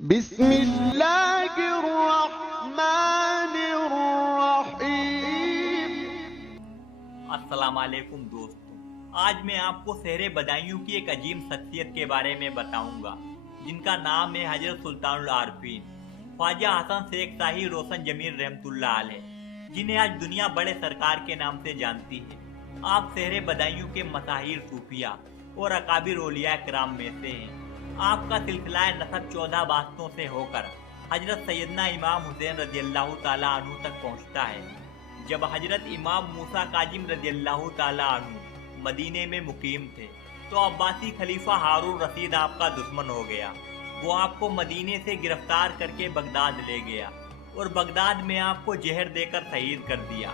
بسم اللہ الرحمن الرحیم۔ السلام علیکم دوستوں، آج میں آپ کو سحر بدایوں کی ایک عظیم شخصیت کے بارے میں بتاؤں گا جن کا نام ہے حضرت سلطان العارفین خواجہ حسن شیخ شاہی روشن جمیل رحمۃ اللہ علیہ، جنہیں آج دنیا بڑے سرکار کے نام سے جانتی ہے۔ آپ سحر بدایوں کے مشاہیر صوفیہ اور اکابر اولیاء کرام میں سے ہیں۔ آپ کا سلسلہ نسب 14 واسطوں سے ہو کر حضرت سیدنا امام حسین رضی اللہ تعالیٰ عنہ تک پہنچتا ہے۔ جب حضرت امام موسیٰ کاظم رضی اللہ تعالیٰ عنہ مدینے میں مقیم تھے تو عباسی خلیفہ ہارون رشید آپ کا دشمن ہو گیا۔ وہ آپ کو مدینے سے گرفتار کر کے بغداد لے گیا اور بغداد میں آپ کو زہر دے کر شہید کر دیا۔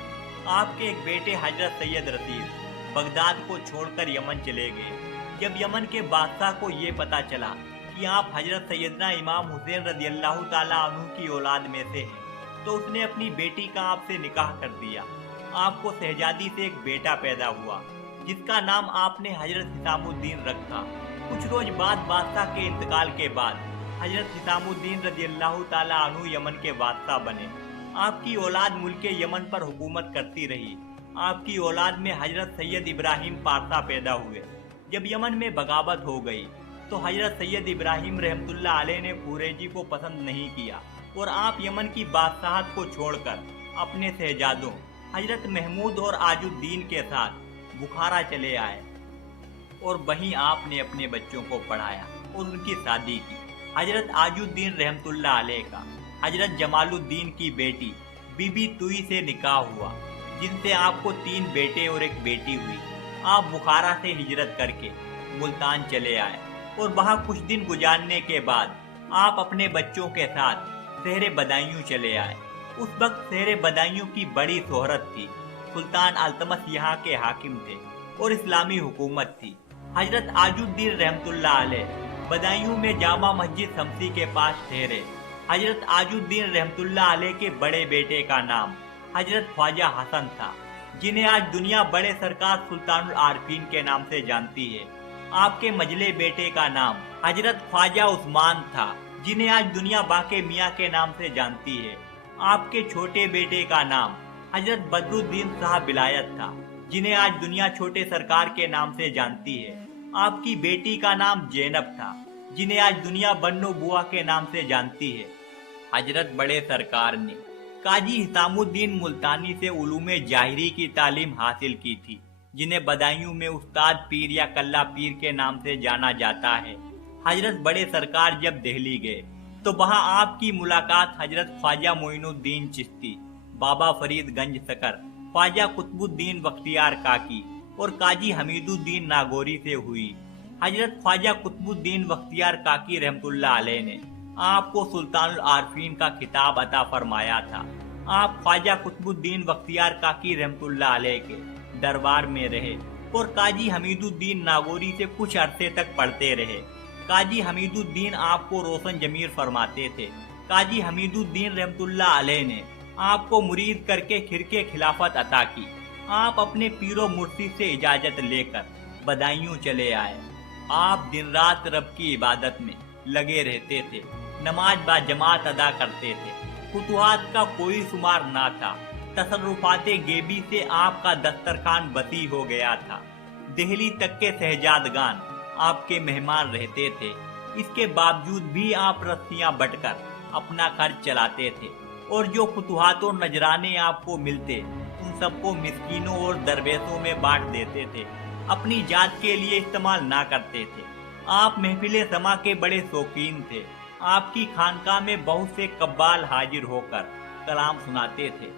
آپ کے ایک بیٹے حضرت سید رشید بغداد کو چھوڑ کر یمن چلے گئے۔ جب یمن کے بادشاہ کو یہ پتا چلا کہ آپ حضرت سیدنا امام حسین رضی اللہ تعالیٰ عنہ کی اولاد میں سے ہیں تو اس نے اپنی بیٹی کا آپ سے نکاح کر دیا۔ آپ کو شہزادی سے ایک بیٹا پیدا ہوا جس کا نام آپ نے حضرت حسام الدین رکھا۔ کچھ روز بعد بادشاہ کے انتقال کے بعد حضرت حسام الدین رضی اللہ تعالیٰ عنہ یمن کے بادشاہ بنے۔ آپ کی اولاد ملک یمن پر حکومت کرتی رہی۔ آپ کی اولاد میں حضرت سید ابراہیم پارسا پیدا ہوئے۔ جب یمن میں بغاوت ہو گئی تو حضرت سید ابراہیم رحمۃ اللہ علیہ نے قریشی کو پسند نہیں کیا اور آپ یمن کی بادشاہت کو چھوڑ کر اپنے شہزادوں حضرت محمود اور عاج الدین کے ساتھ بخارا چلے آئے اور وہیں آپ نے اپنے بچوں کو پڑھایا اور ان کی شادی کی۔ حضرت عاج الدین رحمۃ اللہ علیہ کا حضرت جمال الدین کی بیٹی بی بی توئی سے نکاح ہوا جن سے آپ کو 3 بیٹے اور ایک بیٹی ہوئی۔ آپ بخارا سے ہجرت کر کے ملتان چلے آئے اور وہاں کچھ دن گزارنے کے بعد آپ اپنے بچوں کے ساتھ سحر بدایوں چلے آئے۔ اس وقت سحر بدایوں کی بڑی شہرت تھی۔ سلطان التمش یہاں کے حاکم تھے اور اسلامی حکومت تھی۔ حضرت عاج الدین رحمۃ اللہ علیہ بدایوں میں جامع مسجد شمسی کے پاس ٹھہرے۔ حضرت عاج الدین رحمۃ اللہ علیہ کے بڑے بیٹے کا نام حضرت خواجہ حسن تھا جنہیں آج دنیا بڑے سرکار سلطان العارفین کے نام سے جانتی ہے۔ آپ کے مجلے بیٹے کا نام حضرت خواجہ عثمان تھا جنہیں آج دنیا باقی میاں کے نام سے جانتی ہے۔ آپ کے چھوٹے بیٹے کا نام حضرت بدر الدین صاحب ولایت تھا جنہیں آج دنیا چھوٹے سرکار کے نام سے جانتی ہے۔ آپ کی بیٹی کا نام زینب تھا جنہیں آج دنیا بنو بوا کے نام سے جانتی ہے۔ حضرت بڑے سرکار نے قاضی حسام الدین ملتانی سے علوم ظاہری کی تعلیم حاصل کی تھی جنہیں بدایوں میں استاد پیر یا کلہ پیر کے نام سے جانا جاتا ہے۔ حضرت بڑے سرکار جب دہلی گئے تو وہاں آپ کی ملاقات حضرت خواجہ معین الدین چشتی، بابا فرید گنج سکر، خواجہ قطب الدین بختیار کاکی اور قاضی حمید الدین ناگوری سے ہوئی۔ حضرت خواجہ قطب الدین بختیار کاکی رحمۃ اللہ علیہ نے آپ کو سلطان العارفین کا خطاب عطا فرمایا تھا۔ آپ خواجہ قطب الدین بختیار کاکی رحمۃ اللہ علیہ کے دربار میں رہے اور قاضی حمید الدین ناگوری سے کچھ عرصے تک پڑھتے رہے۔ قاضی حمید الدین آپ کو روشن ضمیر فرماتے تھے۔ قاضی حمید الدین رحمۃ اللہ علیہ نے آپ کو مرید کر کے کھرکے خلافت عطا کی۔ آپ اپنے پیر و مرشد سے اجازت لے کر بدایوں چلے آئے۔ آپ دن رات رب کی عبادت میں لگے رہتے تھے، نماز با جماعت ادا کرتے تھے۔ فتوحات کا کوئی شمار نہ تھا۔ تصرفات غیبی سے آپ کا دسترخوان وسیع ہو گیا تھا۔ دہلی تک کے شہزادگان آپ کے مہمان رہتے تھے۔ اس کے باوجود بھی آپ رسیاں بٹ کر اپنا خرچ چلاتے تھے اور جو فتوحات و نجرانے آپ کو ملتے ان سب کو مسکینوں اور درویشوں میں بانٹ دیتے تھے، اپنی ذات کے لیے استعمال نہ کرتے تھے۔ آپ محفل سما کے بڑے شوقین تھے۔ آپ کی خانقاہ میں بہت سے قبال حاضر ہو کر کلام سناتے تھے۔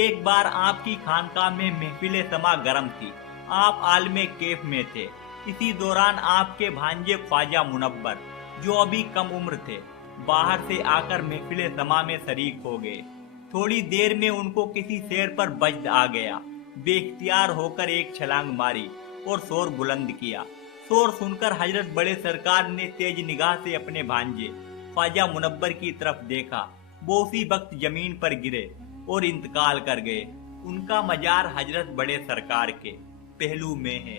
ایک بار آپ کی خانقاہ میں محفل سما گرم تھی۔ آپ عالم کیف میں تھے۔ اسی دوران آپ کے بھانجے خواجہ منور جو ابھی کم عمر تھے باہر سے آ کر محفل سما میں شریک ہو گئے۔ تھوڑی دیر میں ان کو کسی شیر پر وجد آ گیا۔ بے اختیار ہو کر ایک چھلانگ ماری اور شور بلند کیا۔ شور سن کر حضرت بڑے سرکار نے تیز نگاہ سے اپنے بھانجے خواجہ منور کی طرف دیکھا۔ وہ اسی وقت زمین پر گرے اور انتقال کر گئے۔ ان کا مزار حضرت بڑے سرکار کے پہلو میں ہے۔